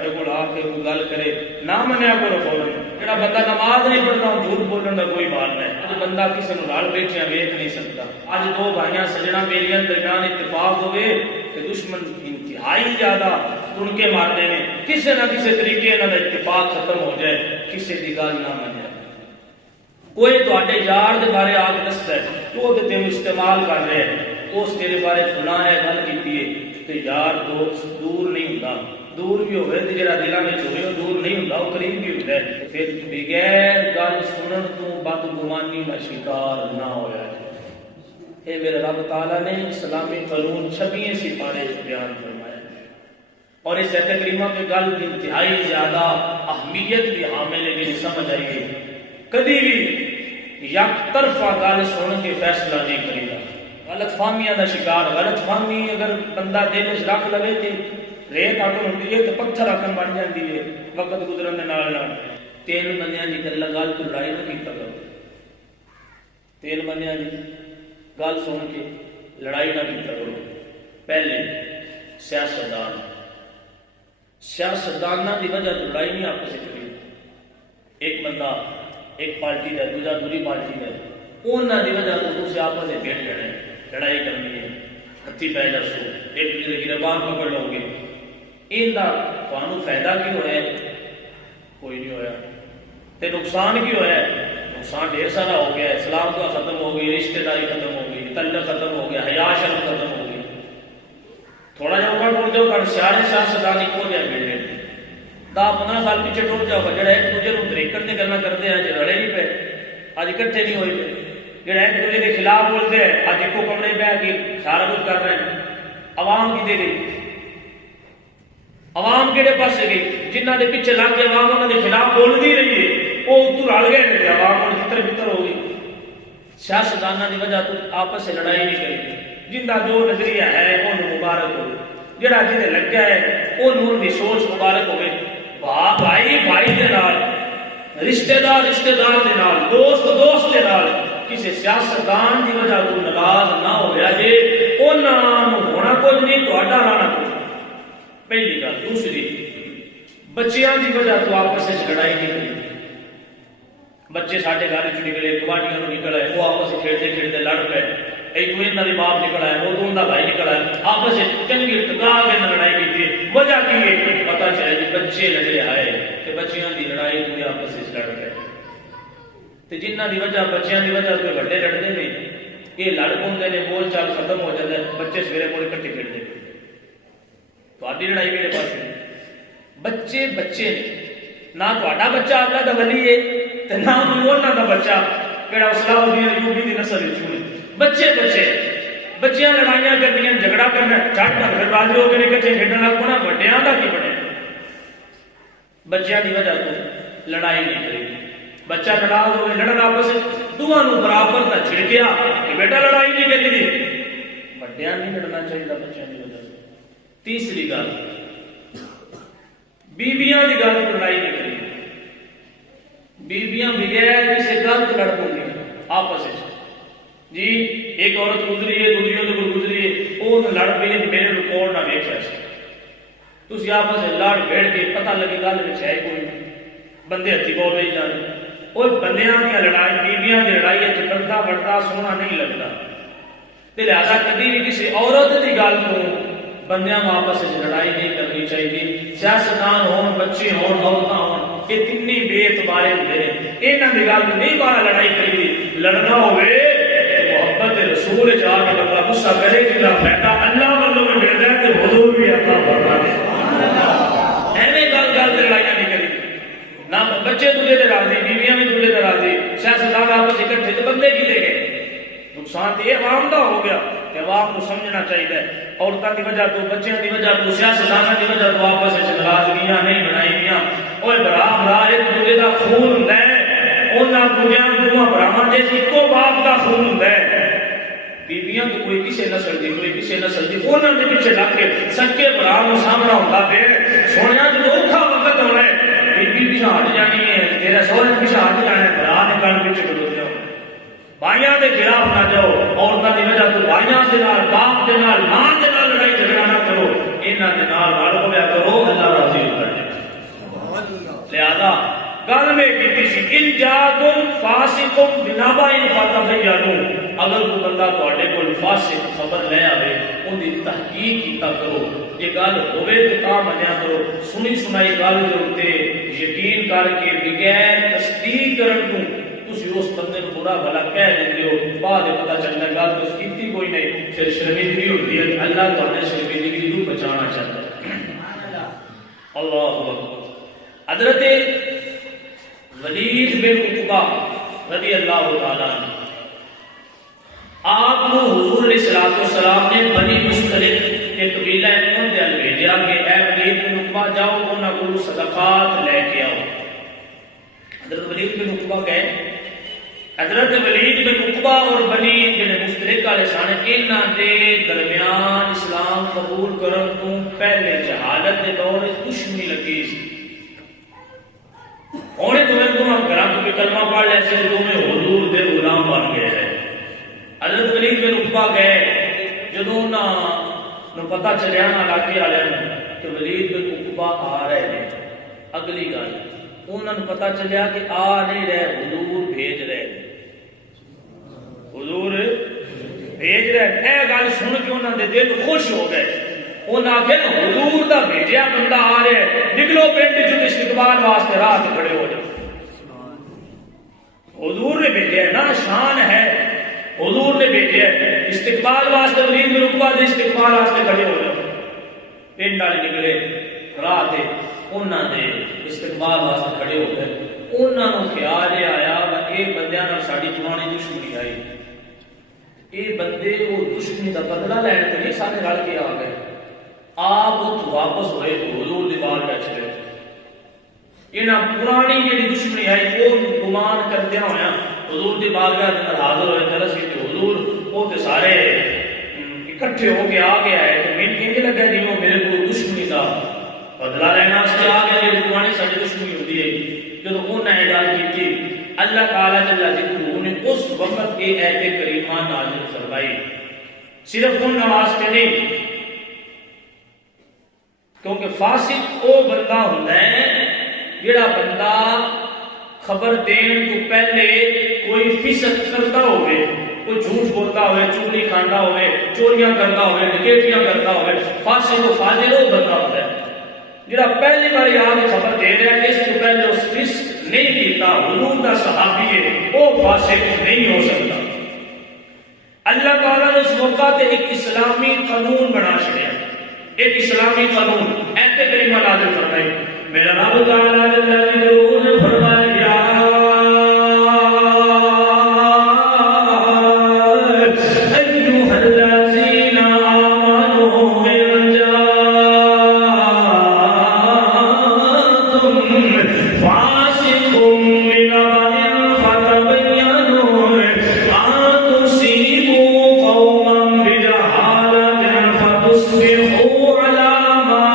تھوڑے کول آ کے کوئی گل کرے نہ منیا کرو فوراً. جڑا بندہ نماز نہیں پڑھتا جھوٹ بولن کا کوئی بال نہیں. اج بندہ کسی نوں رل بیٹھیا ویکھ نہیں سکتا. اج دو بھائیاں سجنا بیلیاں درمیان اتفاق ہوئے کہ دشمن انتہائی زیادہ تن کے مارتے ہیں. کسی نہ کسی طریقے انہاں دا اتفاق ختم ہو جائے, کسی دی گل نہ منیا. کوئی تواڈے یار دے بارے آ کے دستا ہے تو وہ تینوں استعمال کر رہے ہیں, اس تیرے بارے فلاں ہے گل کیتی ہے تے یار دوست دور نہیں ہوندا. دور بھی ہوئے تے جڑا دلاں وچ ہوئے وہ دور نہیں ہوندا, وہ قریب بھی ہوندا ہے. پھر بغیر گل سنن تو بدگمانی دا شکار نہ ہویا ہے. اے میرے رب تعالیٰ نے اسلامی قانون 26 سپارے بیان فرمایا اور اس آیت کریمہ پہ گل انتہائی زیادہ اہمیت بھی حامل ہے کہ سمجھ آئیے. کبھی بھی یک طرفہ گل سن کے فیصلہ نہیں کرے گا. غلط فہمیاں دا شکار. غلط فہمی اگر بندہ دل وچ رکھ لے تے ریت آکن ہوندی ہے تے پتھر آکن بن جاندی ہے وقت گزرن دے نال نال. تین بندیاں دی گل تو لڑائی نہ کیتا کرو. تین بندیاں دی گل سن کے لڑائی نہ کیتا کرو. پہلے سیاستداناں دی وجہ تو لڑائی نہیں آپس وچ ہوئی. ایک بندہ ایک پارٹی دا دوجا دوسری پارٹی دا, انہاں دی وجہ تو تسی آپس وچ بھیڑ جانے, لڑائی کرنی ہے, ہتھی پی جاسو, ایک دوسرے کی گربان پکڑ لو گے. ان دا تانوں فائدہ کی ہویا ہے؟ کوئی نہیں ہویا. تے نقصان کی ہویا ہے؟ نقصان ڈھیر سارا ہو گیا ہے. اسلام کا ختم ہو گئی, رشتہ داری ختم ہو گئی, تعلق ختم ہو گیا, حیا شرم ختم ہو گئی. تھوڑا جہا اوپر ٹر جاؤ کر سیانے سیاستدان ایک ہو جائے ملے 10-15 سال پیچھے ٹر جاؤ. جڑا ایک دوسرے کو دریکن کی گلاں کرتے ہیں اج رلے نہیں پے, اج اکٹھے نہیں ہوئے پے. جڑا ایک دوسرے کے خلاف بولتے ہیں اج ایک کمرے پہ کے سارا کچھ کر رہے ہیں. عوام کی دے گئی, عوام کہڑے پاسے گئی؟ جنہ دے پیچھے لگ کے عوام انہوں کے خلاف بولتی رہی ہے وہ اتر رل گئے, عوام اور تتر بتر ہو گئی. سیاستدانوں کی وجہ تو آپس سے لڑائی نہیں کرے. جنہ جو نظریہ ہے انہوں مبارک ہو, جڑا جنہیں لگا ہے انہوں کی سوچ مبارک ہوئے. بھائی بھائی دے نال, رشتہ دار رشتہ دار دے نال, دوست دوست دے نال کسی سیاستدان کی وجہ تو ناراض نہ ہویا جے. انہوں ہونا کچھ نہیں, تہاڈا رانا کچھ. پہلی گل. دوسری, بچیاں کی وجہ تو آپس میں لڑائی نہیں کری. بچے ساڈے گھر چ نکلے, گواڈیاں نکل آئے, وہ آپس میں کھیلتے کھیلتے لڑ پے. ایک انہوں کا باپ نکل آیا, وہ ان کا بھائی نکل آیا, آپس میں چنگی ٹکا کے لڑائی کی. وجہ کی ہے؟ پتا چلے جی بچے لڑے آئے کہ بچیاں کی لڑائی ہوئی, آپس میں لڑ پے. جنہ کی وجہ بچیاں کی وجہ سے وڈے لڑتے ہیں, یہ لڑ پوندے نے, بول چال ختم ہو جاتا ہے, بچے سویرے مڑ کٹے کھیلتے. تہاڈی لڑائی کہڑے پاسے؟ بچے بچے نے. نہ تہاڈا بچہ اللہ دا ولی ہے تے نہ انہاں دا بچہ کہڑا صلاح الدین ایوبی دی نسل وچوں ہے. بچے بچے بچیاں لڑائیاں کرنیاں, جھگڑا کرنا, جھٹ پھر راضی ہو کے اکٹھے کھیڈن لگ پنا. وڈیاں دا کی بنے؟ بچیاں دی وجہ تو لڑائی نہیں کری. بچہ ناراض ہو گئے, لڑن آپس دونوں برابر نہ چھڑکیا کہ بیٹا لڑائی نہیں کری دی. وڈیاں نہیں لڑنا چاہیے بچیاں دی وجہ. تیسری گل, بیبیاں دی گل لڑائی نہیں کری. بیبیاں بغیر کسی گل تو لڑ پوندی آپس میں. جی ایک عورت گزری ہے, دوسری عورت گزری ہے, وہ لڑ پی میرے ریکارڈ نہ ویکھیا سی. تسی آپس میں لڑ بھیڑ کے پتہ لگے گل وچ ہے کوئی بندے ہتھی بول رہی جانے. وہ بندیاں دی لڑائی, بیبیاں دی لڑائی وچ بڑھتا بڑھتا سونا نہیں لگتا. تے لہذا کبھی بھی کسی عورت دی گل کو بندیاں آپس میں لڑائی نہیں کرنی چاہیے. سیاستدان ہون, بچے ہون, عورتاں ہون, یہ تینی بے اعتبارے ہوندے نے. انہاں دی گل نہیں بارا لڑائی کری. لڑنا ہوئے محبت رسول جا کے بندہ غصہ کرے کہ فائدہ اللہ والوں میں ملتا ہے تو حضور بھی اللہ فرما دے. ایویں گل گل لڑائیاں نہیں کری. نہ بچے دوسرے تے راضی, بیویاں بھی دوسرے تے راضی, سیاستدان آپس اکٹھے تو بندے کی لے گئے. نقصان تو یہ عوام کا ہو گیا کہ عوام کو سمجھنا چاہیے. عورتوں کی وجہ تو, بچوں کی وجہ تو, سیاستدانوں کی وجہ تو آپس میں ناراضگیاں نہیں بنائی گیا. اور برا برا ایک دوسرے کا خون ہوتا ہے. انہاں دنیا دونوں براہمن جے ایکو باپ کا خون ہوتا ہے. بیبیاں تو کوئی کسی نسل دی, کوئی کسی نسل دی, انہاں دے پیچھے لگ کے سکے برا نوں سامنا ہوتا پے. سونے جو اوکھا وقت ہونا ہے, بیبی پیچھے ہٹ جانی ہے, تیرے سہرے پیچھے ہٹ جانا ہے, برا نے کل پیچھے کھلو جاؤ. بھائیاں دے خلاف نہ جاؤ. عورتوں کی وجہ تو بھائیاں دے نال, باپ دے نال, ماں دے نال لڑائی جھگڑا نہ کرو. انہاں دے نال رل ہویا کرو, اللہ راضی ہو جائے. تعالی گل میں کیتی سی ان جاکم فاسقم بنبأ فتبینوا، اگر کوئی بندہ تواڈے کول فاسق خبر لے آوے اون دی تحقیق کیتا کرو، یہ گل ہوے تے تا منیا کرو، سنی سنائی گل دے اوتے یقین کر کے بغیر تصدیق کرن تو تسی اس بندے کو برا بھلا کہہ دیندے ہو، بعد پتہ چلدا گل تو کیتی کوئی نہیں، پھر شرمندگی ہوتی ہے۔ اللہ تواڈے شرمندگی تو بچانا چاہتا ہے۔ اللہ اکبر۔ حضرت ولید بن عقبہ رضی اللہ تعالیٰ عنہ، آپ کو حضور علیہ السلام نے بنی مستلق کے قبیلہ اندر بھیجا کہ اے ولید بن عقبہ جاؤ انہاں کو صدقات لے کے آؤ۔ حضرت ولید بن عقبہ گئے۔ حضرت ولید بن عقبہ اور بنی بن مستلق والے سانے انہاں دے درمیان اسلام قبول کرن تو پہلے جہالت دے دور دشمنی لگی سی۔ ہونے تمہیں گھر کو کلمہ پڑھ لے سے تمہیں حضور دے غلام بن گئے ہیں۔ حضرت ولید بن عقبہ گئے، جدوں انہاں پتہ چلیا نا علاقے والے کہ ولید بن عقبہ آ رہے ہیں، اگلی گل انہاں نوں پتہ چلیا کہ آ نہیں رہے، حضور بھیج رہے ہیں، حضور بھیج رہے ہیں۔ اے گل سن کے انہاں دے دل خوش ہو گئے، انہاں آخیا حضور دا بھیجیا بندہ آ رہا ہے، نکلو پنڈ چ استقبال واسطے راہ تے کھڑے ہو جاؤ۔ حضور نے بھیجا ہے نا، شان ہے، حضور نے بھیجا ہے استقبال واسطے، ولید بن عقبہ دے استقبال واسطے کھڑے ہو جاؤ۔ پنڈ والے نکلے راہ تے انہاں دے استقبال واسطے کھڑے ہو گئے۔ انہاں نوں خیال یہ آیا کہ بندیاں نال ساڈی پرانی دشمنی آئی، یہ بندے وہ دشمنی دا بدلہ لین تے نہیں سارے رل کے آ گئے۔ آپ واپس ہوئے تو حضور دی بارگاہ چ گئے۔ انہاں پرانی جڑی دشمنی آئی وہ گمان کردیا ہویا حضور دی بارگاہ دے اندر حاضر ہوئے، درسی کہ حضور وہ تے سارے اکٹھے ہو کے آ گیا ہے، تو مین انج لگا جی وہ میرے کو دشمنی دا بدلہ لینا واسطے آ گیا، جڑی پرانی ساری دشمنی ہوندی ہے۔ جدوں انہاں یہ گل کیتی، اللہ تعالی جل ذکرہ نے اس وقت یہ ایت کریمہ نازل فرمائی، صرف انہاں واسطے نہیں، کیونکہ فاسق وہ بندہ ہوتا ہے جڑا بندہ خبر دین تو پہلے کوئی فسق کرتا ہوئے، کوئی جھوٹ بولتا ہوئے، چغلی کھاندا ہوئے، چوریاں کرتا ہوئے، ڈکیٹیاں کرتا ہوئے، فاسق و فاجر وہ بندہ ہوتا ہے جڑا پہلی باری آ کے خبر دے رہا ہے، اس سے پہلے اس فسق نہیں کیتا، حضور دا صحابی ہے، وہ فاسق نہیں ہو سکتا۔ اللہ تعالیٰ نے اس موقع تے ایک اسلامی قانون بنا چھڑیا، ایک اسلامی قانون ایت کریمہ نازل فرمائی۔ میرا رب تعالیٰ نے فرمایا ایھا الذین آمنوا ان جاءکم فاسق بنبأ فتبینوا ان تصیبوا قوما بجہالۃ فتصبحوا علی ما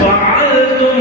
فعلتم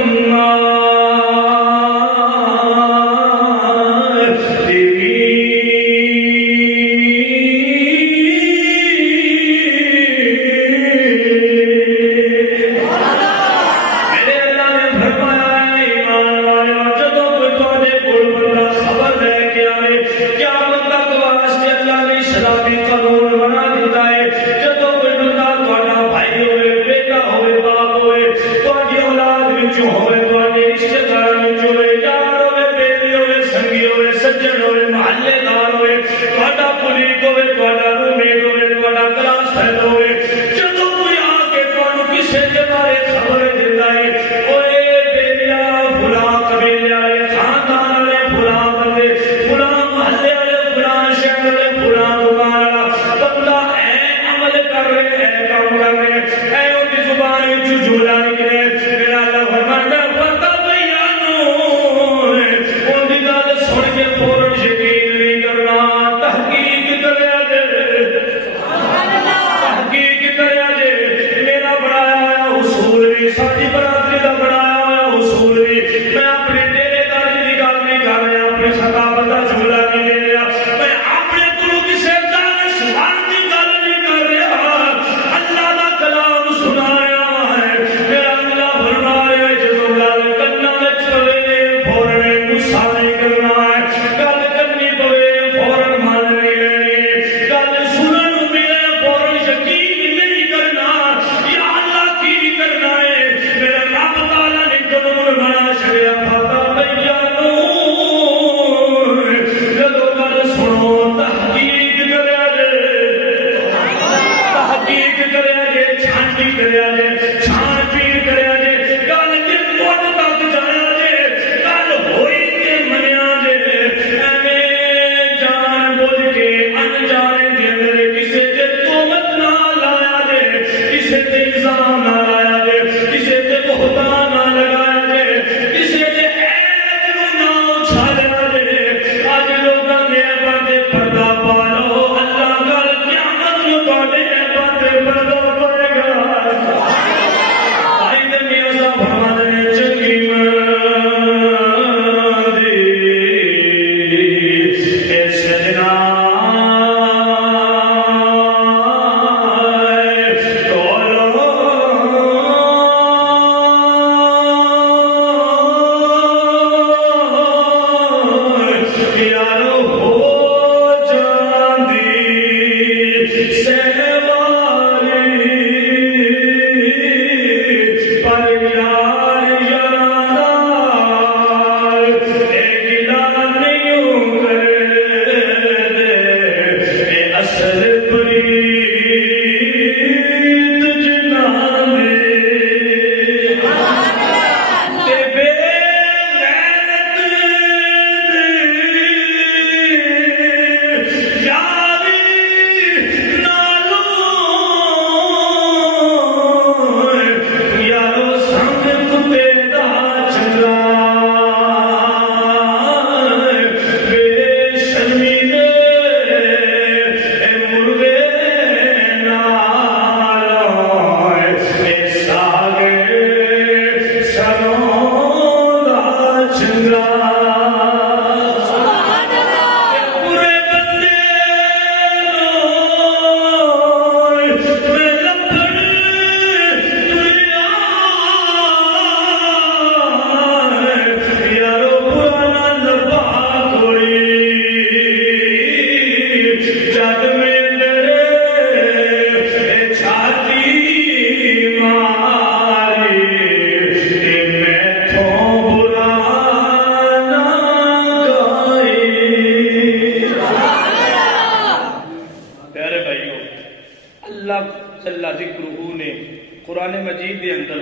قرآن مجید دے اندر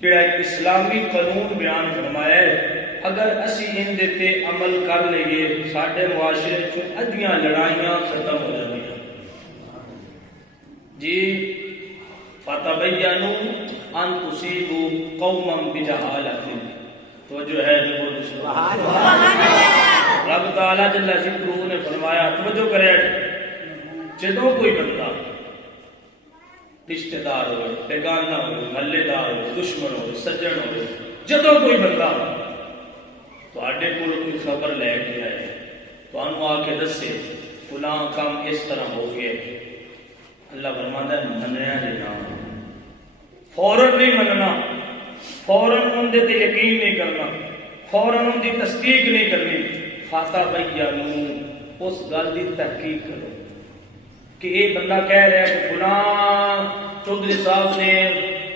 جڑا ایک اسلامی قانون بیان فرمایا ہے، اگر اسی ان دے تے عمل کر لئیے ساڈے معاشرے چ ادھیاں لڑائیاں ختم ہو جاندیاں جی۔ فتبینوا ان تصیبوا قوما بجہالۃ، توجہ ہے جو سبحان اللہ۔ رب تعالی جل ذکرہ نے فرمایا، توجہ کرے، جدوں کوئی بندہ رشتہ دار ہوئے، بیگانہ ہوئے، محلے دار ہوئے، دشمن ہوئے، سجن ہوئے، جدوں کوئی بندہ تواڈے کول کوئی خبر لے کے آئے، تانوں آ کے دسے فلاں کام اس طرح ہو گیا، اللہ فرماتا ہے منیا جے نہ، فوراً نہیں مننا، فوراً ان دے تے یقین نہیں کرنا، فوراً ان دی تصدیق نہیں کرنی۔ فتبینوا، اس گل دی تحقیق کرو کہ یہ بندہ کہہ رہا ہے کہ فلاں چودھری صاحب نے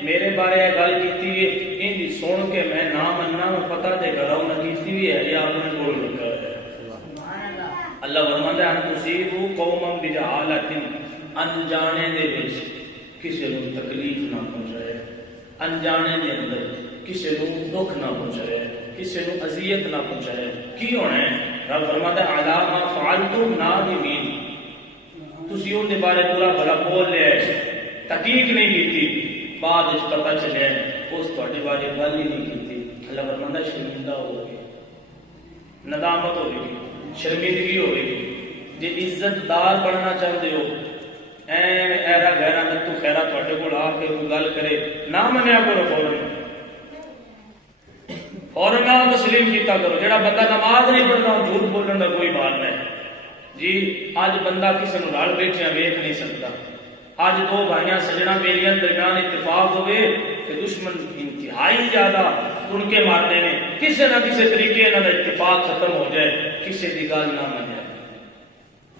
میرے بارے گل کی ہے، ان دی سن کے میں نہ مننا، میں پتہ تے کراؤں نہ کیتی بھی ہے یا اپنے کول لگا ہے۔ اللہ فرماتا ہے ان تصیبوا قوما بجہالۃ، انجانے دے وچ کسی نوں تکلیف نہ پہنچائے، انجانے دے اندر کسی نوں دکھ نہ پہنچائے، کسی نوں اذیت نہ پہنچائے، کی ہونا ہے؟ رب فرماتا ہے علی ما فعلتم نادمین، تسی ان دے بارے برا بھلا بول لیا ہے، تحقیق نہیں کی، بعد اس پتہ چلے اس تواڈے بارے گل ہی نہیں کی، اللہ فرماتا ہے شرمندہ ہو گئے، ندامت ہو گئی، شرمندگی ہو گئی۔ جے عزت دار بننا چاہتے ہو، ایرا گہرا نتو خیرا تواڈے کول آ کے کوئی گل کرے نہ منیا کرو، فوراً نہ تسلیم کیتا کرو۔ جڑا بندہ نماز نہیں پڑھتا جھوٹ بولن کا کوئی بات نہیں جی۔ اج بندہ کسی نوں رل بیٹھیا ویکھ نہیں سکتا، اج دو بھائیاں سجنا بیلیاں درمیان اتفاق ہوئے کہ دشمن انتہائی زیادہ ان کے مارتے ہیں، کسی نہ کسی طریقے انہاں دا اتفاق ختم ہو جائے، کسی دی گل نہ منے۔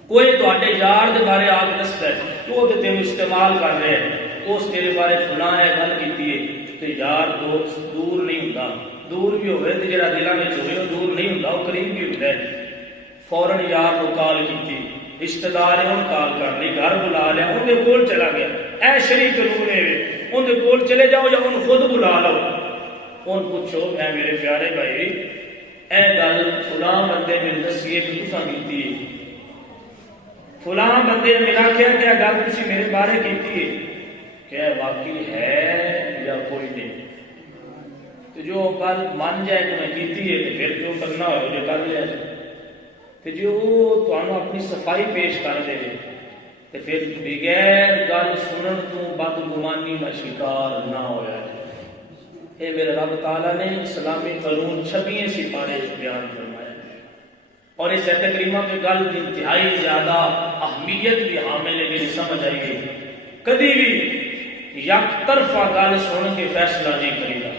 کوئی تواڈے یار دے بارے آ کے دستا ہے کہ وہ تینوں استعمال کر رہے ہیں، اس تیرے بارے فلاں ہے گل کیتی ہے، تے یار دوست دور نہیں ہوندا، دور بھی ہوئے تے جڑا دلاں وچ ہوئے وہ دور نہیں ہوندا، وہ قریب بھی ہوندا ہے۔ فوراً یار کو کال کی، رشتہ دار ہے انہوں کال کر لی، گھر بلا لیا، ان کے کول چلا گیا، اے شریع قانون ہے، ان کے کول چلے جاؤ یا ان خود بلا لو، ان پوچھو اے میرے پیارے بھائی اے گل فلاں بندے نے دسی ہے کہ تساں کیتی ہے، فلاں بندے نے ملا کیا کہ گل تسی میرے بارے کیتی ہے، کہ واقعی ہے یا کوئی نہیں؟ تو جو گل مان جائے کہ میں کیتی ہے تو پھر جو کرنا ہو جو کر لیا جائے، کہ جو تانوں اپنی صفائی پیش کر دے تو پھر بغیر گل سنن تو بدگمانی کا شکار نہ ہویا ہے۔ اے میرے رب تعالیٰ نے اسلامی قانون 26 سپارے بیان فرمایا، اور اس آیت کریمہ میں گل انتہائی زیادہ اہمیت بھی حامل ہے، میری سمجھ آئی ہے۔ کبھی بھی یک طرفہ گل سن کے فیصلہ نہیں کریدا۔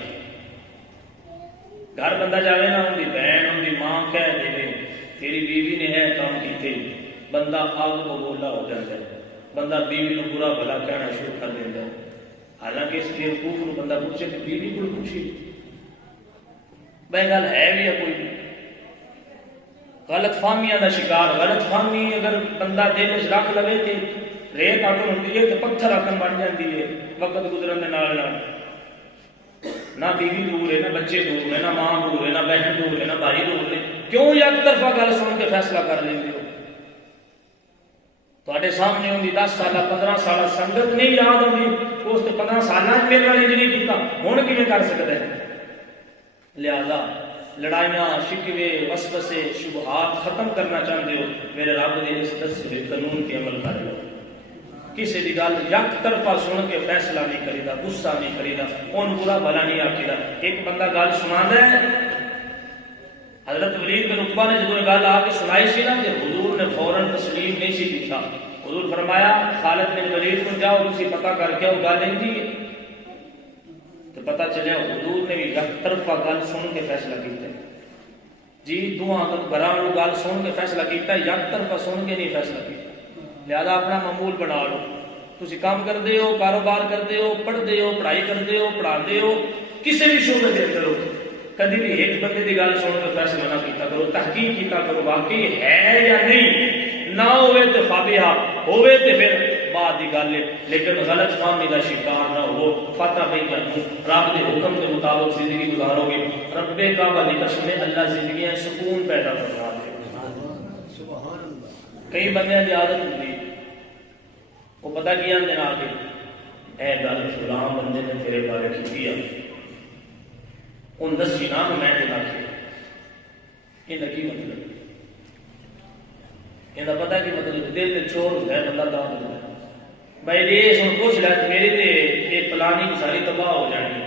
گھر بندہ جاوے نا، ان کی بہن ان کی ماں کہہ دے تیری بیوی نے ہے کام کیتے، بندہ آگ بگولا ہو جاتا ہے، بندہ بیوی کو برا بھلا کہنا شروع کر دیتا ہے، حالانکہ اس بیوقوف کو بندہ پوچھے کہ بیوی کو پوچھی بھائی گل ہے بھی یا کوئی نہیں۔ غلط فہمیاں دا شکار، غلط فہمی اگر بندہ دل وچ رکھ لوے تے ریت آکن ہوندی ہے تے پتھر آکن بن جاندی ہے وقت گزرن دے نال نال۔ نہ بیوی دور ہے، نہ بچے دور ہے، نہ ماں دور ہے، نہ بہن دور ہے، نہ بھائی دور ہے، کیوں یک طرفہ گل سن کے فیصلہ کر لیندے ہو؟ تواڈے سامنے ہوندی 10 سالہ 15 سالہ سنگت نہیں یاد ہوندی، اس تے 15 سالہ میرے نال انج نہیں کیتا، ہن کیویں کر سکدا ہے؟ لہذا لڑائیاں، شکوے، وسوسے، شبہات ختم کرنا چاہتے ہو، میرے رب دے اس دسے ہوئے قانون کی عمل کر لو۔ کسی دی گل یک طرفہ سن کے فیصلہ نہیں کریدا، غصہ نہیں کریدا، اون برا بھلا نہیں آکھیدا۔ ایک بندہ گل سناندا ہے، حضرت ولید بن عقبہ نے جب یہ گل آ کے سنائی سی نا کہ حضور نے فوراً تسلیم نہیں سی کیتا، حضور فرمایا خالد بن ولید کو جاؤ تسی پتہ کر کے وہ گل نہیں ہے، تو پتہ چلیا حضور نے بھی یک طرفہ گل سن کے فیصلہ کیتا جی، دوہاں گھراں گل سن کے فیصلہ کیتا، یک طرفہ سن کے نہیں فیصلہ کیتا۔ لہذا اپنا معمول بنا لو، تسی کام کرتے ہو، کاروبار کرتے ہو، پڑھتے ہو، پڑھائی کرتے ہو، پڑھاتے ہو، کسی بھی شعبے کے اندر ہو، کبھی بھی ایک بندے کی گل سن کے فیصلہ نہ کیتا کرو، تحقیق کیتا کرو واقعی ہے یا نہیں، نہ ہوئے تو فابیہ، ہوئے تو پھر بعد کی گل ہے، لیکن غلط فہمی کا شکار نہ ہو۔ فاتح بھائی جانو رب کے حکم کے مطابق زندگی گزارو گے رب کعبہ کی قسم ہے اللہ زندگیاں سکون پیدا فرما دے کئی بندے کی عادت ہوتی وہ پتہ کیا اندر آ کے اے گل فلاں بندے نے تیرے بارے کی ان دسی نہ میں یہ کی مطلب یہ پتا کہ مطلب دل میں چور ہوتا ہے بندہ دام ہوتا ہے بھائی یہ سن پوچھ لیا کہ میری تے یہ پلانی کی ساری تباہ ہو جانی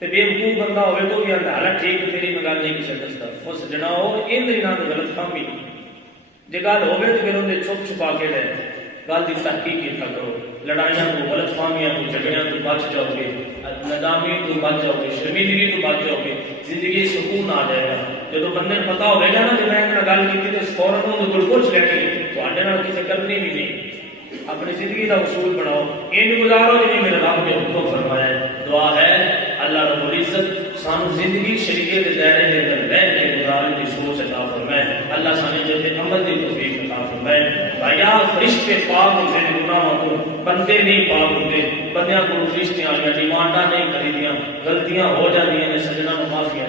تے بے وقوف بندہ ہوئے تو بھی آتا حالت ٹھیک ہے تیری میں گل نہیں کسی دستا اس جنا ہو ان دن نہ غلط فہمی جے گل ہوئے تو پھر انہیں چھپ چھپا کے لے گل کی تحقیق کیا کرو لڑائیاں تو غلط فہمیاں تو جھگڑیاں تو بچ جاؤ گے ندامی تو بچ جاؤ گے شرمندگی تو بچ جاؤ گے زندگی سکون آ جائے گا جب بندے کو پتا ہوئے گا نا کہ میں نے گل کی تو فوراً ان کو کچھ لینے تو کسی کرنی بھی نہیں اپنی زندگی کا اصول بناؤ ان گزارو جنہیں میرے رب نے حکم فرمایا ہے دعا ہے اللہ رب العزت سانو زندگی شریعت کے دائرے کے اندر رہ کے گزارنے کی سوچ عطا فرمائے اللہ سانے جب عمل کی توفیق عطا فرمائے بھایا فرشتے پاک ہوتے ہیں گناہوں کو بندے نہیں پاک ہوتے بندیاں کو فرشتے آ گیا ڈیمانڈاں نہیں خریدیاں غلطیاں ہو جاتی ہیں سجنا معافیاں